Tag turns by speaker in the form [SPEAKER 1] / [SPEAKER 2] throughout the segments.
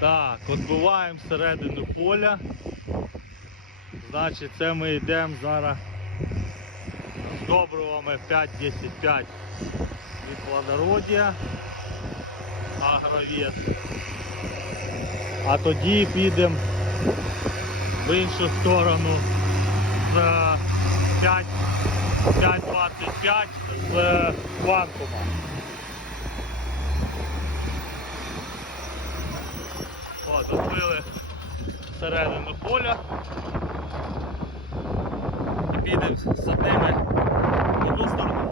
[SPEAKER 1] Так, відбиваємо середину поля. Значить, це ми йдемо зараз з добривами 5-10-5 від плодородія. Агровет. А тоді підемо в іншу сторону з 5 5.25 з квантума. От, відбили середину поля. І підемо з ними в одну сторону.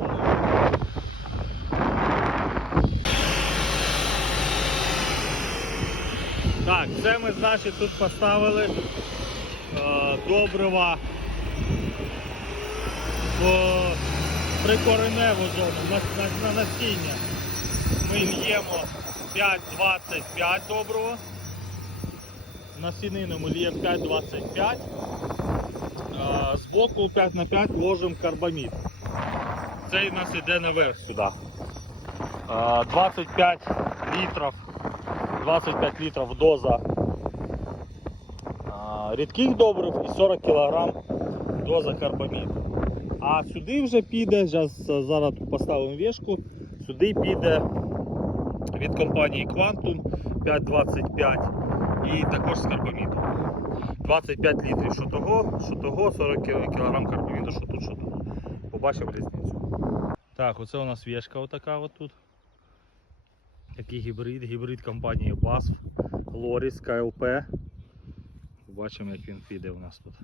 [SPEAKER 1] Так, це ми, значить, тут поставили е, добрива в прикореневу зону на, на, на насіння. Ми л'ємо 5,25 доброго. На сінину ми л'ємо 5,25. Е, Збоку 5 на 5 ложимо карбамід. Цей у нас йде наверх сюди. Е, 25 літрів 25 літрів доза рідких добрив і 40 кг доза карбаміду. А сюди вже піде, зараз, зараз поставимо вішку, сюди піде від компанії Quantum 525 і також з карбаміду. 25 літрів що того, що того, 40 кг карбаміду, що тут, що тут. Побачимо різницю. Так, оце у нас вішка отака от тут. Такий гібрид, гібрид компанії BASF, Loris, KLP. Бачимо, як він піде у нас тут.